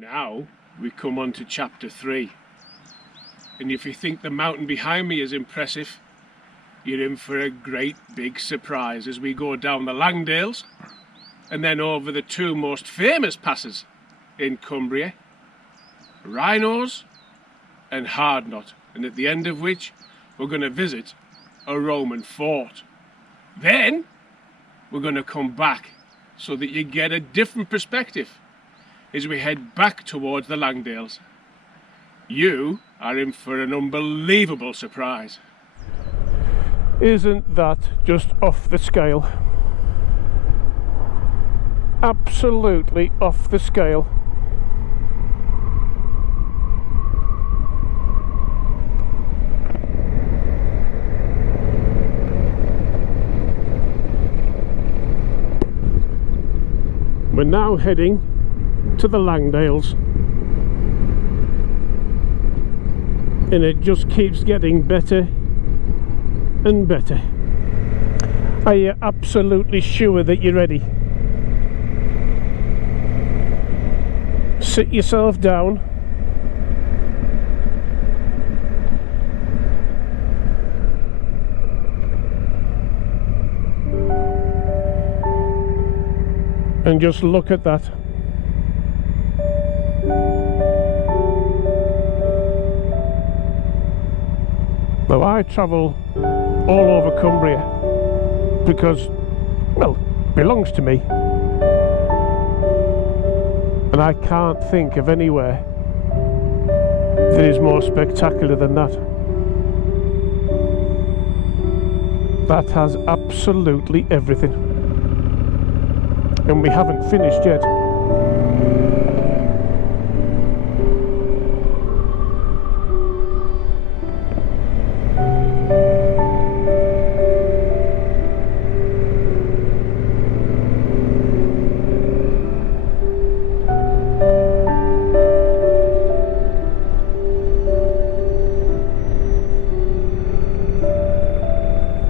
Now we come on to chapter 3, and if you think the mountain behind me is impressive, you're in for a great big surprise as we go down the Langdales and then over the two most famous passes in Cumbria, Wrynose and Hardknott, and at the end of which we're going to visit a Roman fort. Then we're going to come back so that you get a different perspective as we head back towards the Langdales. You are in for an unbelievable surprise. Isn't that just off the scale? Absolutely off the scale. We're now heading to the Langdales, and it just keeps getting better and better. Are you absolutely sure that you're ready? Sit yourself down. And just look at that. Now I travel all over Cumbria because, well, it belongs to me. And I can't think of anywhere that is more spectacular than that. That has absolutely everything. And we haven't finished yet.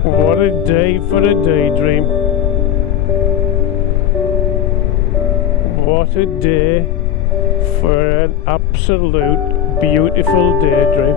What a day for a daydream. What a day for an absolute beautiful daydream.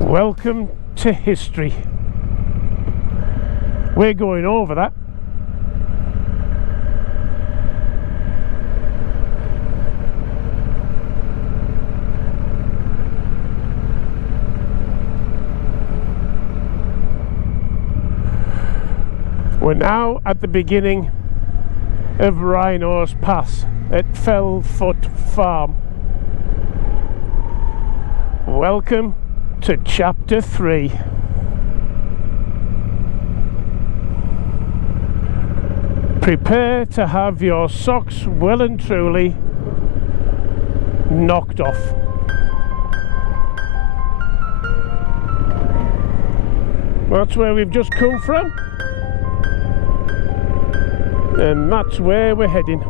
Welcome to history. We're going over that. We're now at the beginning of Wrynose Pass at Fellfoot Farm. Welcome to chapter 3. Prepare to have your socks well and truly knocked off. That's where we've just come from, and that's where we're heading.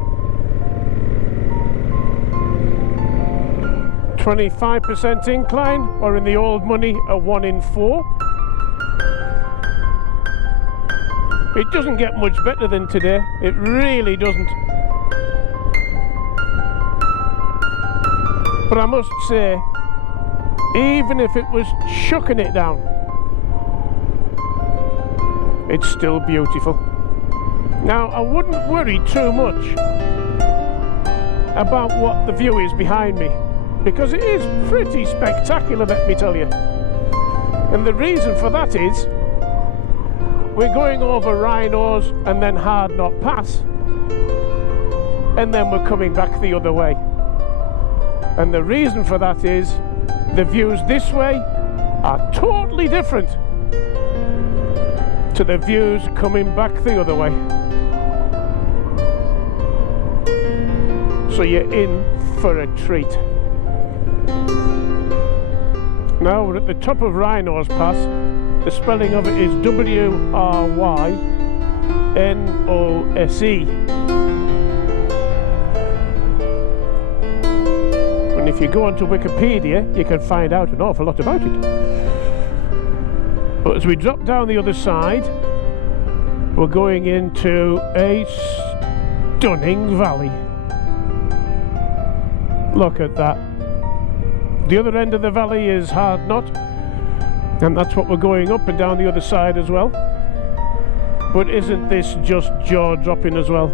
25% incline, or in the old money, a 1 in 4. It doesn't get much better than today. It really doesn't. But I must say, even if it was chucking it down, it's still beautiful. Now, I wouldn't worry too much about what the view is behind me. because it is pretty spectacular, let me tell you. And the reason for that is we're going over Wrynose and then Hardknott Pass, and then we're coming back the other way. And the reason for that is the views this way are totally different to the views coming back the other way. So you're in for a treat. Now we're at the top of Wrynose Pass. The spelling of it is W-R-Y-N-O-S-E. And if you go onto Wikipedia, you can find out an awful lot about it. But as we drop down the other side, we're going into a stunning valley. Look at that. The other end of the valley is Hardknott, and that's what we're going up and down the other side as well. But isn't this just jaw-dropping as well?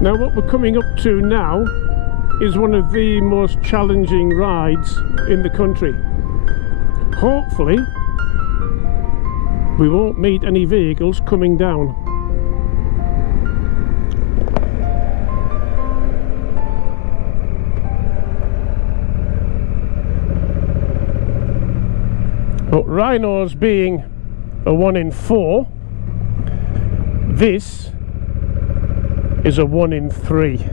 Now what we're coming up to now is one of the most challenging rides in the country. Hopefully we won't meet any vehicles coming down. But Wrynose being a 1 in 4, this is a 1 in 3.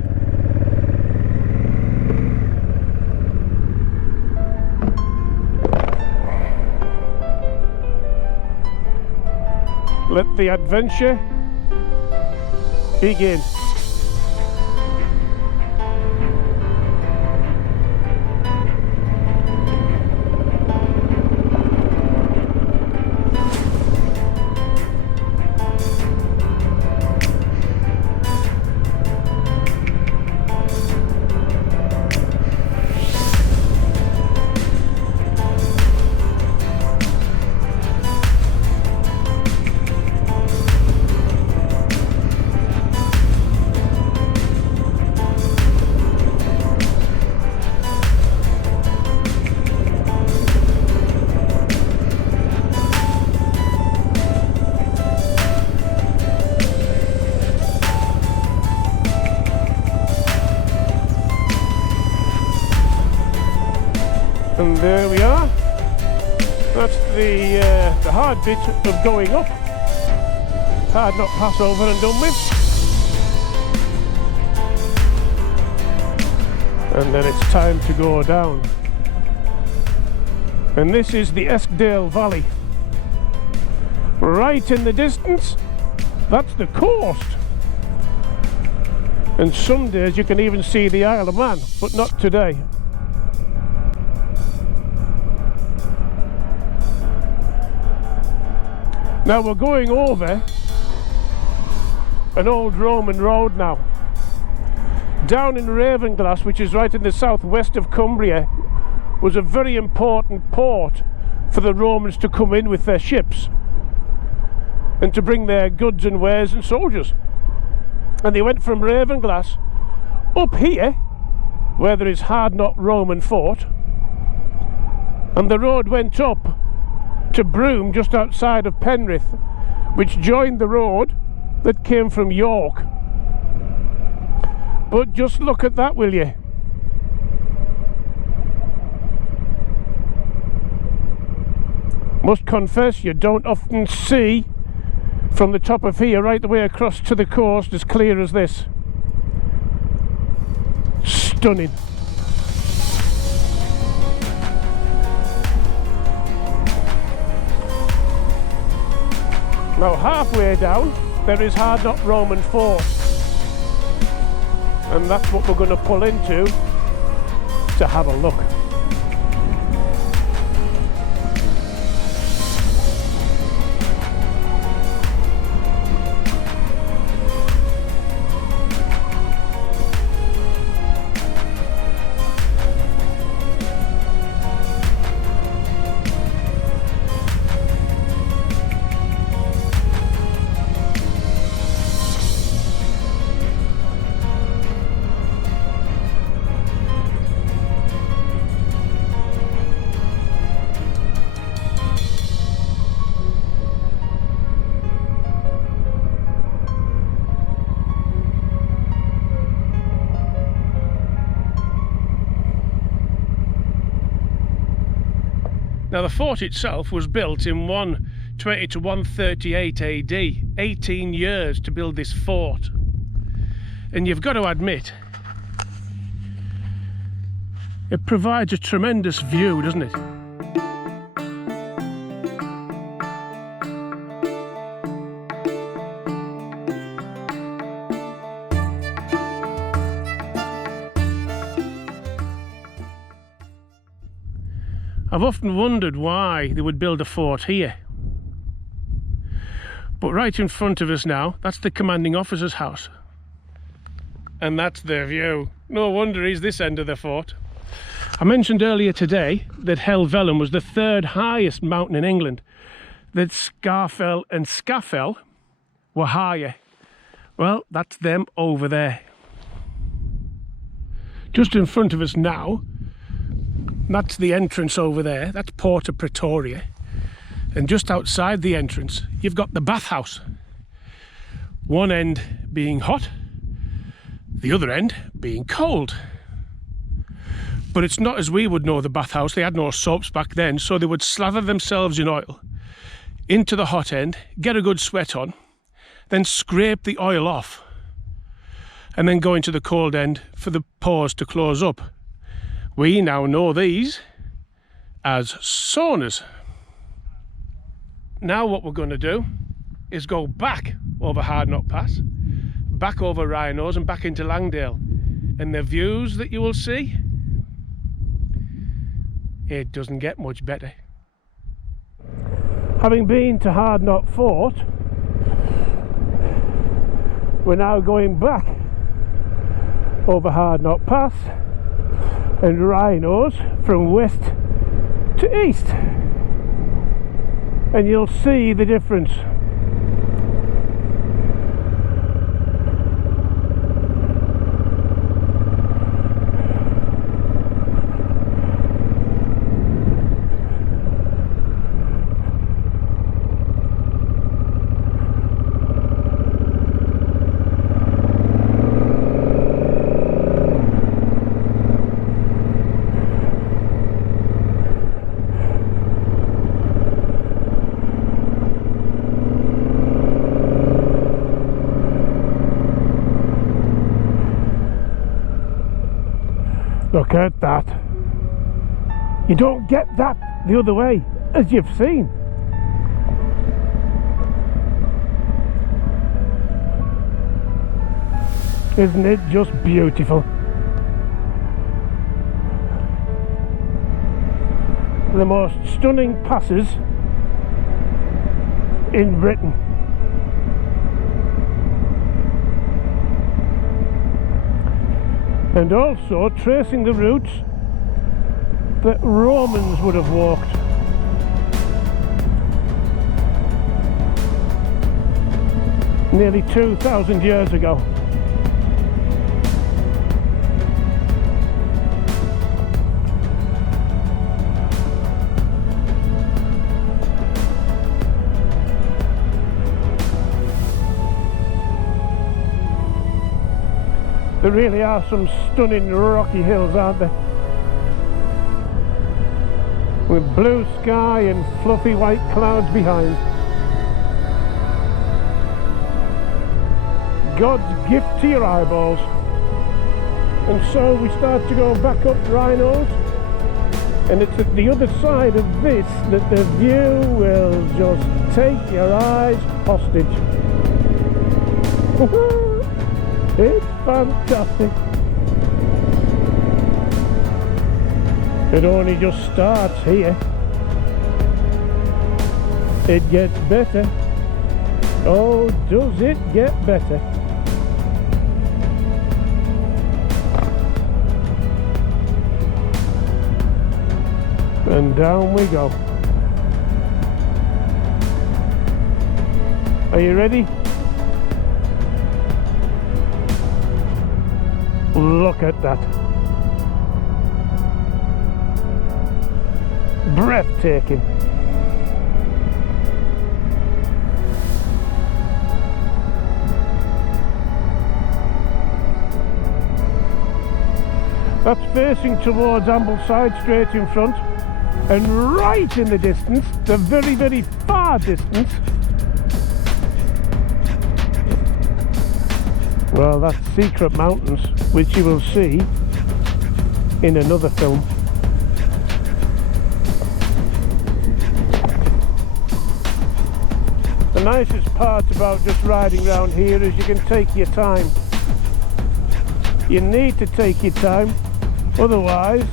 Let the adventure begin. And there we are. That's the hard bit of going up. Hardknott Pass over and done with. And then it's time to go down. And this is the Langdales Valley. Right in the distance, that's the coast. And some days you can even see the Isle of Man, but not today. Now we're going over an old Roman road now. Down in Ravenglass, which is right in the southwest of Cumbria, was a very important port for the Romans to come in with their ships and to bring their goods and wares and soldiers. And they went from Ravenglass up here, where there is Hardknott Roman Fort, and the road went up to Broome, just outside of Penrith, which joined the road that came from York. But just look at that, will you? Must confess, you don't often see from the top of here right the way across to the coast as clear as this. Stunning. Now halfway down there is Hardknott Roman Fort, and that's what we're going to pull into to have a look. Now the fort itself was built in 120 to 138 AD, 18 years to build this fort. And you've got to admit, it provides a tremendous view, doesn't it? I've often wondered why they would build a fort here. But right in front of us now, that's the commanding officer's house. And that's their view. No wonder he's this end of the fort. I mentioned earlier today that Helvellyn was the third highest mountain in England, that Scafell and Scafell were higher. Well, that's them over there. Just in front of us now, that's the entrance over there, that's Porta Pretoria. And just outside the entrance, you've got the bathhouse. One end being hot, the other end being cold. But it's not as we would know the bathhouse. They had no soaps back then, so they would slather themselves in oil into the hot end, get a good sweat on, then scrape the oil off, and then go into the cold end for the pores to close up. We now know these as saunas. Now what we're going to do is go back over Hardknott Pass, back over Wrynose and back into Langdale. And the views that you will see, it doesn't get much better. Having been to Hardknott Fort, we're now going back over Hardknott Pass and Wrynose from west to east, and you'll see the difference. Look at that. You don't get that the other way, as you've seen. Isn't it just beautiful? The most stunning passes in Britain. And also tracing the routes that Romans would have walked. Nearly 2,000 years ago. There really are some stunning rocky hills, aren't there? With blue sky and fluffy white clouds behind. God's gift to your eyeballs. And so we start to go back up Wrynose, and it's at the other side of this that the view will just take your eyes hostage. It's fantastic. It only just starts here. It gets better. Oh, does it get better? And down we go. Are you ready? Look at that. Breathtaking. That's facing towards Ambleside, straight in front. And right in the distance, the very, very far distance, well, that's Secret Mountains, which you will see in another film. The nicest part about just riding around here is you can take your time. You need to take your time, otherwise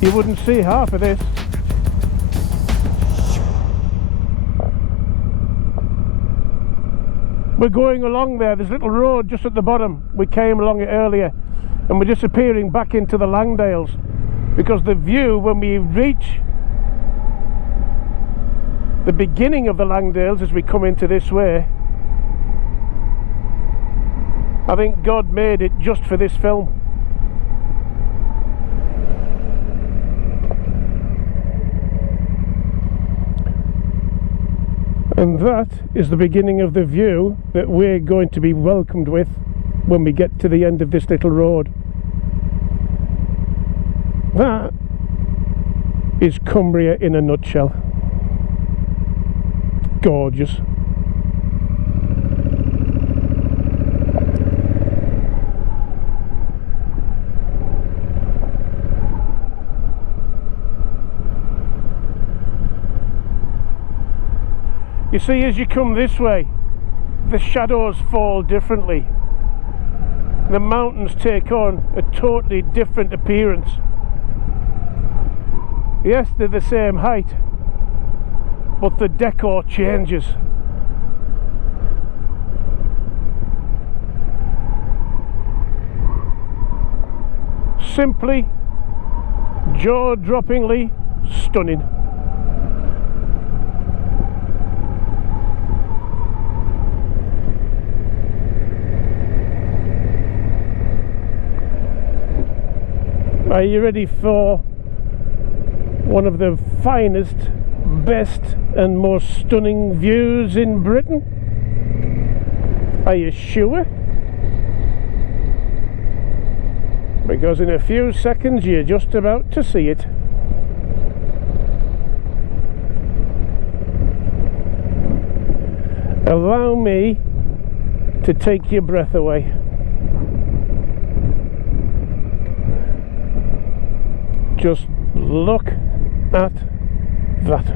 you wouldn't see half of this. We're going along there's a little road just at the bottom. We came along it earlier and we're disappearing back into the Langdales, because the view when we reach the beginning of the Langdales, as we come into this way, I think God made it just for this film. And that is the beginning of the view that we're going to be welcomed with when we get to the end of this little road. That is Cumbria in a nutshell. Gorgeous. You see, as you come this way, the shadows fall differently. The mountains take on a totally different appearance. Yes, they're the same height, but the decor changes. Simply, jaw-droppingly stunning. Are you ready for one of the finest, best and most stunning views in Britain? Are you sure? Because in a few seconds you're just about to see it. Allow me to take your breath away. Just look at that.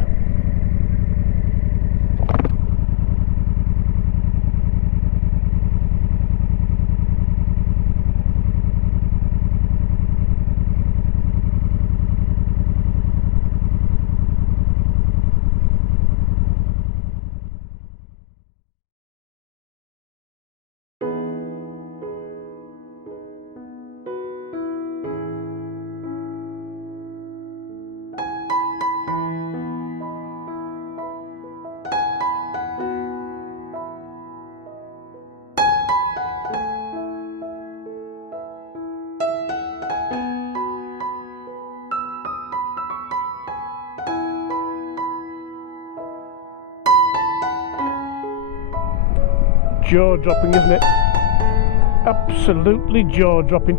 Jaw-dropping, isn't it? Absolutely jaw-dropping.